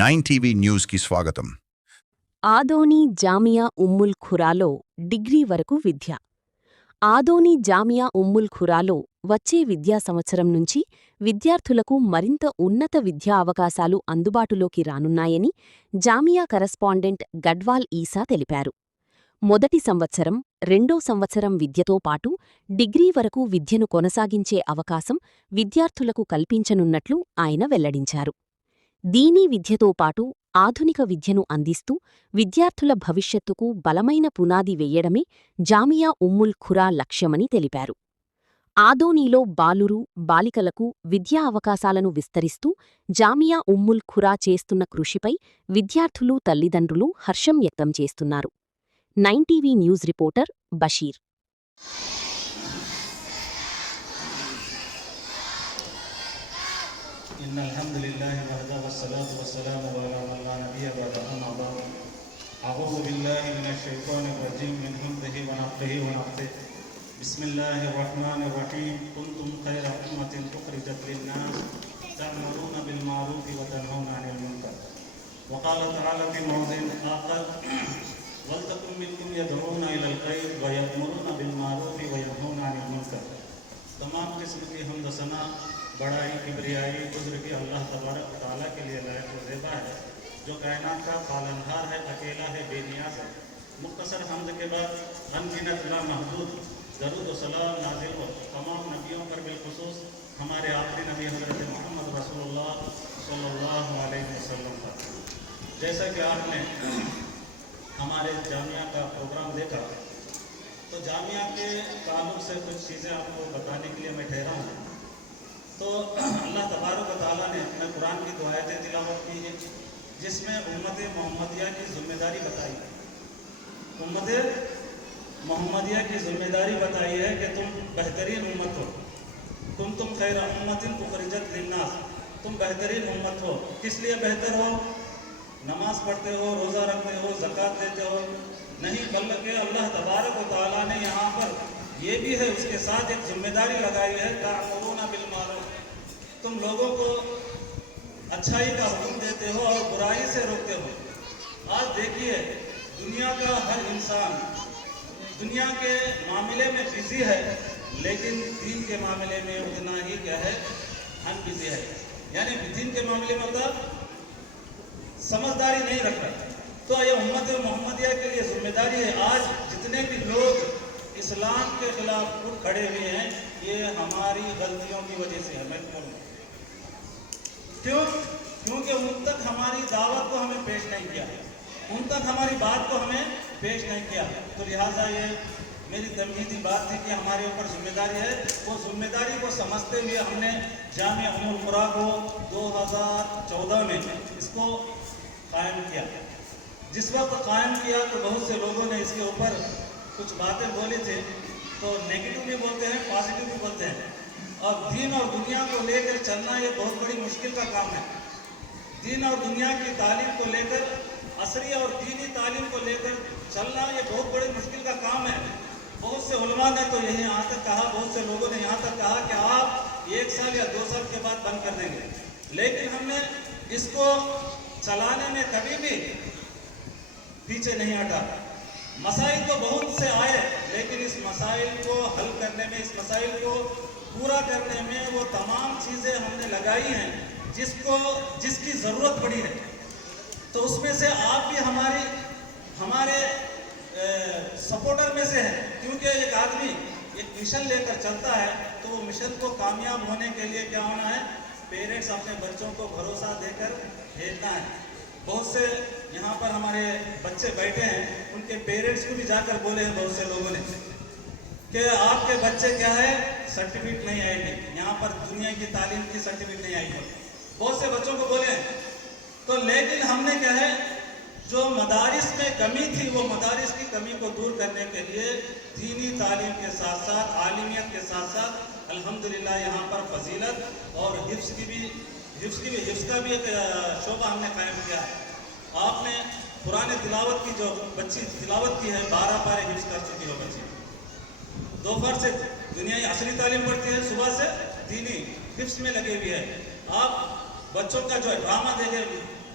9 TV న్యూస్కి స్వాగతం. Adoni Jamia ఉమ్ముల్ ఖురాలో degree వరకు విద్య. ఆదోని జామియా ఉమ్ముల్ ఖురాలో వచ్చే విద్యా సంవత్సరం నుంచి విద్యార్థులకు మరింత ఉన్నత విద్యా అవకాశాలు అందుబాటులోకి రానున్నాయని జామియా కరస్పాండెంట్ గడ్వాల్ ఈసా తెలిపారు. మొదటి సంవత్సరం, రెండో సంవత్సరం విద్యతో పాటు డిగ్రీ వరకు విద్యను కొనసాగించే అవకాశం విద్యార్థులకు కల్పించనున్నట్లు ఆయన వెల్లడించారు. దీనీ విద్యతో పాటు ఆధునిక విద్యను అందిస్తూ విద్యార్థుల భవిష్యత్తుకు బలమైన పునాది వెయ్యడమే జామియా ఉమ్ముల్ ఖురా లక్ష్యమని తెలిపారు. ఆదోనీలో బాలురు, బాలికలకు విద్యా అవకాశాలను విస్తరిస్తూ జామియా ఉమ్ముల్ ఖురా చేస్తున్న కృషిపై విద్యార్థులు, తల్లిదండ్రులు హర్షం వ్యక్తం చేస్తున్నారు. 9 టీవీ న్యూస్ రిపోర్టర్ బషీర్. إن الحمد لله وحده والصلاة والسلام على من لا نبي بعده أما بعد أعوذ بالله من الشيطان الرجيم من همزه ونفخه ونفثه بسم الله الرحمن الرحيم كنتم خير أمة أخرجت للناس تأمرون بالمعروف وتنهون عن المنكر وقال تعالى في موضع آخر ولتكن منكم يدعون إلى الخير ويأمرون بالمعروف وينهون عن المنكر. تمام قسم کی حمد و ثنا بڑائی کبریائی قدر کی اللہ تبارک و تعالیٰ کے لیے لائق و زیبا ہے جو کائنات کا پالنہار ہے، اکیلا ہے، بے نیاز ہے. مختصر حمد کے بعد انگنت لامحدود درود و سلام نازل ہو تمام نبیوں پر، بالخصوص ہمارے آخری نبی حضرت محمد رسول اللہ صلی اللہ علیہ وسلم پر. جیسا کہ آپ نے ہمارے جامعہ کا پروگرام دیکھا تو جامعہ کے تعلق سے کچھ چیزیں آپ کو بتانے کے لیے میں ٹھہرا ہوں. تو اللہ تبارک و تعالیٰ نے اپنے قرآن کی دو آیتیں تلاوت کی ہیں جس میں امت محمدیہ کی ذمہ داری بتائی ہے. امت محمدیہ کی ذمہ داری بتائی ہے کہ تم بہترین امت ہو. تم خیر امت اخرجت للناس، تم بہترین امت ہو. کس لیے بہتر ہو؟ نماز پڑھتے ہو، روزہ رکھتے ہو، زکوٰۃ دیتے ہو؟ نہیں، بلکہ اللہ تبارک و تعالیٰ نے یہاں پر یہ بھی ہے، اس کے ساتھ ایک ذمہ داری لگائی ہے، تأمرون بالمعروف، تم لوگوں کو اچھائی کا حکم دیتے ہو اور برائی سے روکتے ہو. آج دیکھیے دنیا کا ہر انسان دنیا کے معاملے میں بزی ہے، لیکن دین کے معاملے میں اتنا ہی کیا ہے، ان بزی ہے. یعنی دین کے معاملے میں اتنا سمجھداری نہیں رکھ رہا. تو یہ امت محمدیہ کے لیے ذمہ داری ہے. آج جتنے بھی لوگ اسلام کے خلاف اٹھ کھڑے ہوئے ہیں یہ ہماری غلطیوں کی وجہ سے ہے. میں بولوں کیونکہ ان تک ہماری دعوت کو ہمیں پیش نہیں کیا، ان تک ہماری بات کو ہمیں پیش نہیں کیا. تو لہٰذا یہ میری تمہیدی بات تھی کہ ہمارے اوپر ذمہ داری ہے. وہ ذمہ داری کو سمجھتے ہوئے ہم نے جامعہ ام القریٰ کو 2014 میں اس کو قائم کیا. جس وقت قائم کیا تو بہت سے لوگوں نے اس کے اوپر کچھ باتیں بولی تھیں، تو نیگیٹو بھی بولتے ہیں، پازیٹیو بھی بولتے ہیں. اور دین اور دنیا کو لے کر چلنا یہ بہت بڑی مشکل کا کام ہے. دین اور دنیا کی تعلیم کو لے کر، عصری اور دینی تعلیم کو لے کر چلنا یہ بہت بڑی مشکل کا کام ہے. بہت سے علماء نے تو یہاں تک کہا، بہت سے لوگوں نے یہاں تک کہا کہ آپ 1 سال یا 2 سال کے بعد بند کر دیں گے. لیکن ہم نے اس کو چلانے میں کبھی بھی پیچھے نہیں ہٹا. مسائل تو بہت سے آئے، لیکن اس مسائل کو حل کرنے میں، اس مسائل کو پورا کرنے میں وہ تمام چیزیں ہم نے لگائی ہیں جس کی ضرورت پڑی ہے. تو اس میں سے آپ بھی ہمارے سپورٹر میں سے ہیں. کیونکہ ایک آدمی ایک مشن لے کر چلتا ہے تو وہ مشن کو کامیاب ہونے کے لیے کیا ہونا ہے؟ پیرنٹس اپنے بچوں کو بھروسہ دے کر بھیجنا ہے. بہت سے یہاں پر ہمارے بچے بیٹھے ہیں، ان کے پیرنٹس کو بھی جا کر بولے ہیں بہت سے لوگوں نے کہ آپ کے بچے کیا ہے، سرٹیفکیٹ نہیں آئے گی، یہاں پر دنیا کی تعلیم کی سرٹیفکیٹ نہیں آئے گی. بہت سے بچوں کو بولے ہیں. تو لیکن ہم نے کیا ہے، جو مدارس میں کمی تھی وہ مدارس کی کمی کو دور کرنے کے لیے دینی تعلیم کے ساتھ ساتھ، عالمیت کے ساتھ ساتھ الحمدللہ یہاں پر فضیلت اور حفظ کا بھی ایک شعبہ ہم نے قائم کیا ہے. آپ نے قرآن تلاوت کی جو بچی تلاوت کی ہے، 12 پارے حفظ کر چکی ہو بچی. دوپہر سے دنیائی عصری تعلیم پڑھتی ہے، صبح سے دینی حفظ میں لگے ہوئی ہے. آپ بچوں کا جو ڈرامہ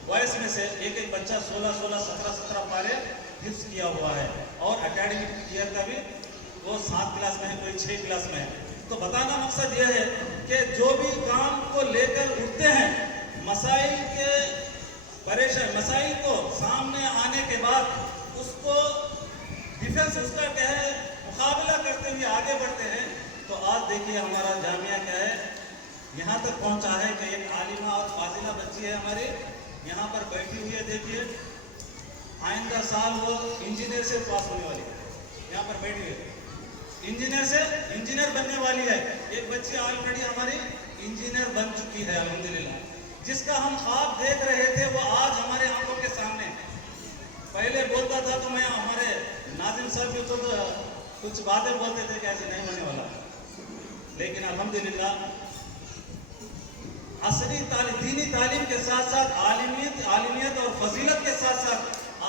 वॉइस में से एक एक बच्चा 16-16, 17-17 पारे हिफ्स किया हुआ है, और एकेडमिक ईयर का भी वो 7 क्लास में है, कोई 6 क्लास में है। तो बताना मकसद ये है कि जो भी काम को लेकर उठते हैं, मसाइल के मसाइल को सामने आने के बाद उसको डिफेंस उसका क्या है मुकाबला करते हुए आगे बढ़ते हैं। तो आज देखिए हमारा जामिया क्या है, यहाँ तक पहुँचा है कि एक आलिमा और फाजिला बच्ची है हमारी, यहाँ पर बैठी हुई है। देखिए आइंदा साल वो इंजीनियर से पास होने वाली है, यहाँ पर बैठी हुई है, इंजीनियर बनने वाली है। एक बच्ची ऑलरेडी हमारी इंजीनियर बन चुकी है अल्हम्दुलिल्लाह। जिसका हम ख्वाब देख रहे थे वो आज हमारे आंखों के सामने। पहले बोलता था तो मैं हमारे नाज़िम साहब भी तो कुछ बातें बोलते थे कि ऐसे नहीं होने वाला, लेकिन अल्हम्दुलिल्लाह असली दीनी तालीम के साथ साथ आलिमियत और फजीलत के साथ साथ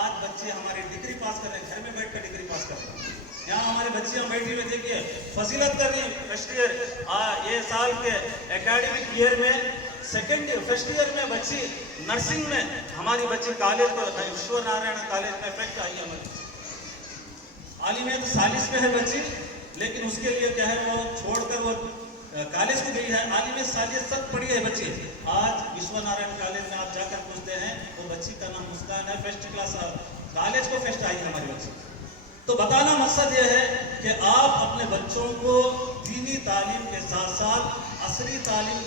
आज बच्चे हमारी डिग्री पास कर रहे हैं, घर में बैठ कर डिग्री पास कर रहे हैं। यहाँ हमारी बच्चियाँ बैठी हुई देखिए फजीलत कर रही हैं। फर्स्ट ईयर ये साल के एकेडमिक ईयर में फर्स्ट ईयर में बच्ची नर्सिंग में हमारी बच्ची कॉलेज को ईश्वर नारायण कॉलेज में फर्स्ट आई है हमारी। आलिमियत सालिस में है बच्ची, लेकिन उसके लिए क्या है वो छोड़कर वो कॉलेज को गई है। आलिमियत सालिस तक पढ़ी है बच्ची। आज ईश्वर नारायण कॉलेज में आप जाकर पूछते हैं वो बच्ची का नाम मुस्कान है, फर्स्ट क्लास कॉलेज को फर्स्ट आई है हमारी बच्ची। तो बताना मकसद ये है कि आप अपने बच्चों को दीनी तालीम के साथ साथ असरी तालीम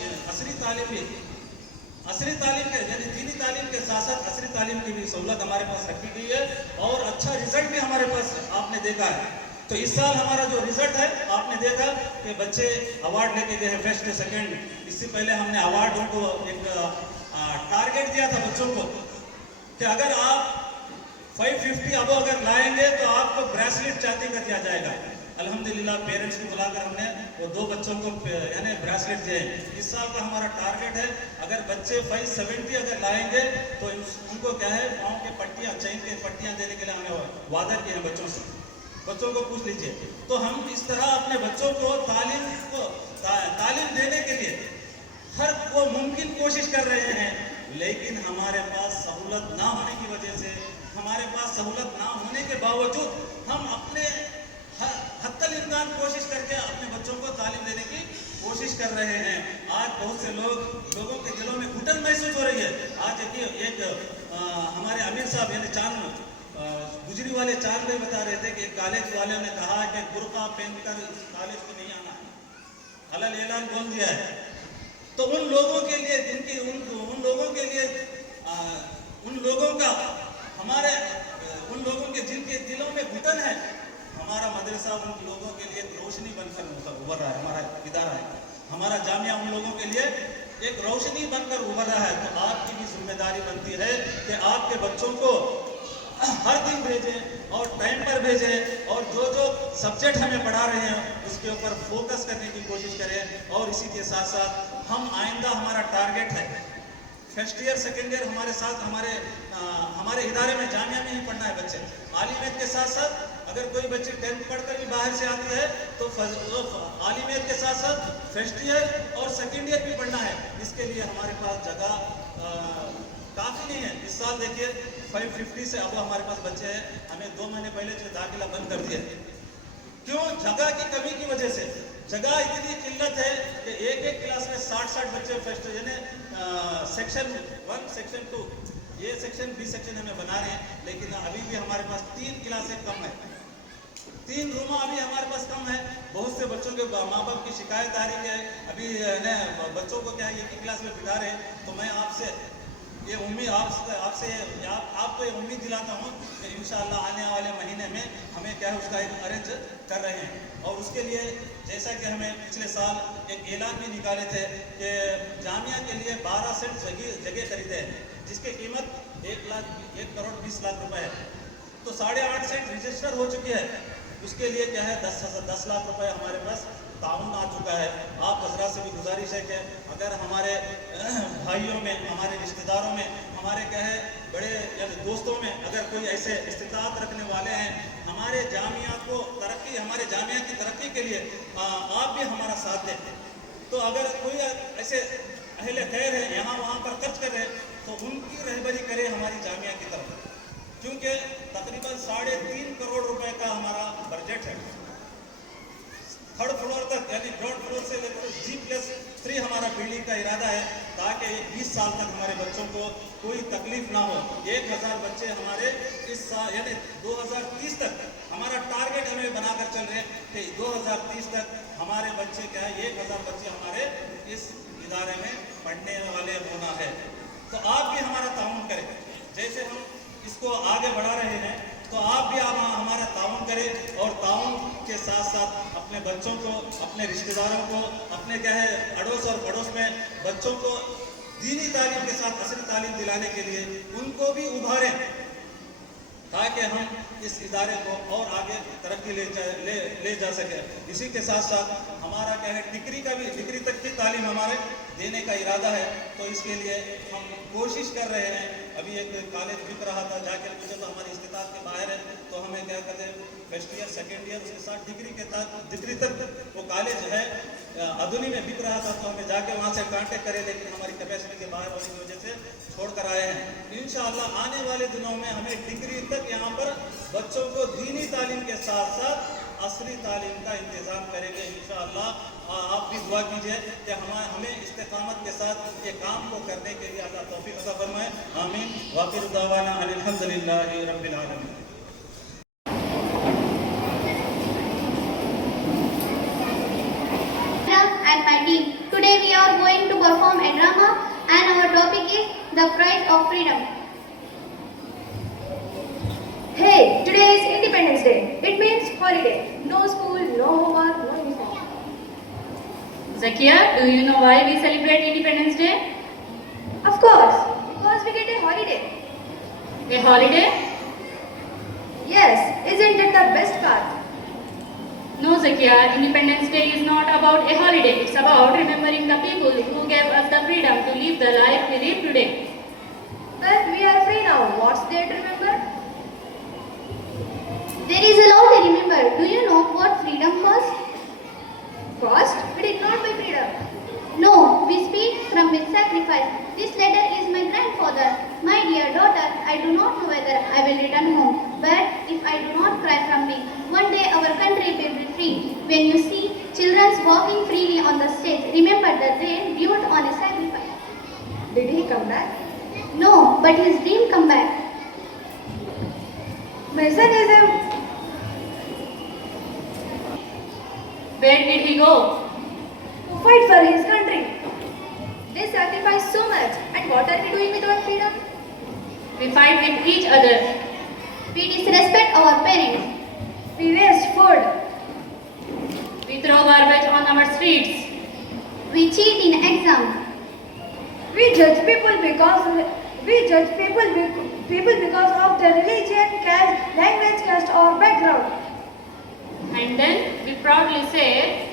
के यानी दीनी तालीम के साथ साथ असरी तालीम की भी सहूलत हमारे पास रखी गई है, और अच्छा रिजल्ट भी हमारे पास आपने देखा है। तो इस साल हमारा जो रिजल्ट है आपने देखा कि बच्चे अवार्ड लेके गए हैं, फर्स्ट सेकंड। इससे पहले हमने अवार्ड उनको एक टारगेट दिया था बच्चों को कि अगर आप 550 अब अगर लाएंगे तो आपको ब्रेसलेट चांदी का दिया जाएगा। अल्हम्दुलिल्लाह पेरेंट्स को बुलाकर हमने वो 2 बच्चों को यानी ब्रेसलेट दिए। इस साल का हमारा टारगेट है अगर बच्चे 570 अगर लाएंगे तो उनको क्या है पाँव के पट्टियाँ, चेन के पट्टियाँ देने के लिए हमें वादा किए हैं बच्चों से। बच्चों को पूछ लीजिए। तो हम इस तरह अपने बच्चों को तालीम देने के लिए हर वो मुमकिन कोशिश कर रहे हैं, लेकिन हमारे पास सहूलत ना होने की वजह से, हमारे पास सहूलत ना होने के बावजूद हम अपने हत्तल इम्कान कोशिश करके अपने बच्चों को तालीम देने की कोशिश कर रहे हैं। आज बहुत से लोगों के दिलों में घुटन महसूस हो रही है। आज देखिए एक हमारे अमीर साहब यानी चांद गुजरी वाले चांद भाई बता रहे थे कि एक कॉलेज वाले ने कहा कि बुर्का पहनकर इस कॉलेज को नहीं आना है, हलाल ऐलान बोल दिया है। तो उन लोगों के लिए उन लोगों के जिनके दिलों में घुटन है, हमारा मदरसा उन लोगों के लिए एक रोशनी बनकर उभर रहा है। हमारा इदारा है, हमारा जामिया उन लोगों के लिए एक रोशनी बनकर उभर रहा है। तो आपकी भी जिम्मेदारी बनती है कि आपके बच्चों को हर दिन भेजें और टाइम पर भेजें, और जो सब्जेक्ट हमें पढ़ा रहे हैं उसके ऊपर फोकस करने की कोशिश करें। और इसी के साथ साथ हम आइंदा हमारा टारगेट है फर्स्ट ईयर सेकेंड ईयर हमारे साथ हमारे इदारे में जामिया में ही पढ़ना है बच्चे। आलिमियत के साथ साथ अगर कोई बच्ची 10th पढ़कर भी बाहर से आती है तो आलिमियत के साथ साथ फर्स्ट ईयर और सेकेंड ईयर भी पढ़ना है। इसके लिए हमारे पास जगह काफ़ी नहीं है। इस साल देखिए 550 से अब हमारे पास बच्चे हैं, हमें 2 महीने पहले जो दाखिला बंद कर दिया। क्यों? जगह की कमी की वजह से। जगह इतनी किल्लत है कि एक क्लास में 60 बच्चे फर्स्ट यानी सेक्शन 1 सेक्शन 2 ये सेक्शन बी सेक्शन हमें बना रहे हैं, लेकिन अभी भी हमारे पास 3 क्लासें कम है, 3 रूम अभी हमारे पास कम है। बहुत से बच्चों के माँ बाप की शिकायत आ रही है, अभी बच्चों को क्या है एक ही क्लास में बिठा रहे हैं। तो मैं आपसे ये उम्मीद आपको ये उम्मीद दिलाता हूँ कि इंशाअल्लाह आने वाले महीने में हमें क्या है उसका एक अरेंज कर रहे हैं। और उसके लिए जैसा कि हमें पिछले साल एक ऐलान भी निकाले थे कि जामिया के लिए 12 सेंट जगह खरीदे हैं, जिसकी कीमत 1 करोड़ 20 लाख रुपए है। तो 8.5 सेंट रजिस्टर हो चुकी है। उसके लिए क्या है 10 लाख रुपए हमारे पास ताउन आ चुका है। आप हजरात से भी गुजारिश है कि अगर हमारे भाइयों में, हमारे रिश्तेदारों में, हमारे क्या है बड़े यानी दोस्तों में अगर कोई ऐसे इस्तिताअत रखने वाले हैं, हमारे जामिया की तरक्की के लिए आप भी हमारा साथ दें। तो अगर कोई ऐसे अहले खैर है यहाँ वहाँ पर खर्च कर रहे हैं तो उनकी रहबरी करें हमारी जामिया की तरफ, क्योंकि तकरीबन 3.5 करोड़ रुपए का हमारा बजट है। थर्ड फ्लोर तक यानी ग्राउंड फ्लोर से लेकर G+3 हमारा बिल्डिंग का इरादा है, ताकि 20 साल तक हमारे बच्चों को कोई तकलीफ ना हो। 1000 बच्चे हमारे इस साल यानी 2030 तक हमारा टारगेट हमें बनाकर चल रहे हैं कि 2030 तक हमारे बच्चे क्या है 1000 बच्चे हमारे इस इदारे में पढ़ने वाले होना है। तो आप भी हमारा ताउन करें, जैसे हम इसको आगे बढ़ा रहे हैं तो आप भी आप हमारा ताउन करें, और ताउन के साथ साथ अपने बच्चों को, अपने रिश्तेदारों को, अपने क्या है अड़ोस और पड़ोस में बच्चों को दीनी तालीम के साथ असली तालीम दिलाने के लिए उनको भी उभारें, ताकि हम इस इदारे को और आगे तरक्की ले जा सके। इसी के साथ साथ हमारा क्या है डिग्री तक की तालीम हमारे देने का इरादा है, तो इसके लिए हम कोशिश कर रहे हैं। अभी एक कॉलेज बिक रहा था, जाके पूछा तो हमारी इस्तेताब के बाहर है, तो हमें क्या कहते हैं फर्स्ट ईयर सेकेंड ईयर उसके साथ डिग्री तक वो कॉलेज है अदुनी में बिक रहा था, तो हमें जाके वहाँ से कांटेक्ट करें, लेकिन हमारी कैपेसिटी के बाहर होने की वजह से छोड़ कर आए हैं। इंशाअल्लाह आने वाले दिनों में हमें डिग्री तक यहाँ पर बच्चों को दीनी तालीम के साथ साथ असली तालीम का इंतज़ाम करेंगे इंशाअल्लाह। आप भी दुआ कीजिए कि हमें इस्तिकामत के साथ ये काम को करने के लिए अल्लाह तौफीक अता फरमाए। आमीन। वाखिर दावाना अल्हम्दुलिल्लाहि रब्बिल आलमीन। And my team. Today we are going to perform a drama and our topic is the price of freedom. Hey, today is Independence Day. It means holiday. No school, no homework, no uniform. Zakia, do you know why we celebrate Independence Day? Of course, because we get a holiday. A holiday? Yes, isn't it the best part? No, Zakia, Independence Day is not about a holiday. It's about remembering the people who gave us the freedom to live the life we live today. But we are free now. What's there to remember? There is a lot to remember. Do you know what freedom costs? Cost? We did not buy freedom. No, we speak from with sacrifice. This letter is my grandfather. My dear daughter, I do not know whether I will return home, but if I do not cry from me, one day our country will be free. When you see children walking freely on the streets, remember that they lived on a sacrifice. Did he come back? No, but his dream come back. My son is a... Where did he go? to fight for his country. They sacrifice so much. And what are we doing with our freedom? We fight with each other. We disrespect our parents. We waste food. We throw garbage on our streets. We cheat in exam. We judge people because of their religion, caste, language, caste or background. And then we proudly say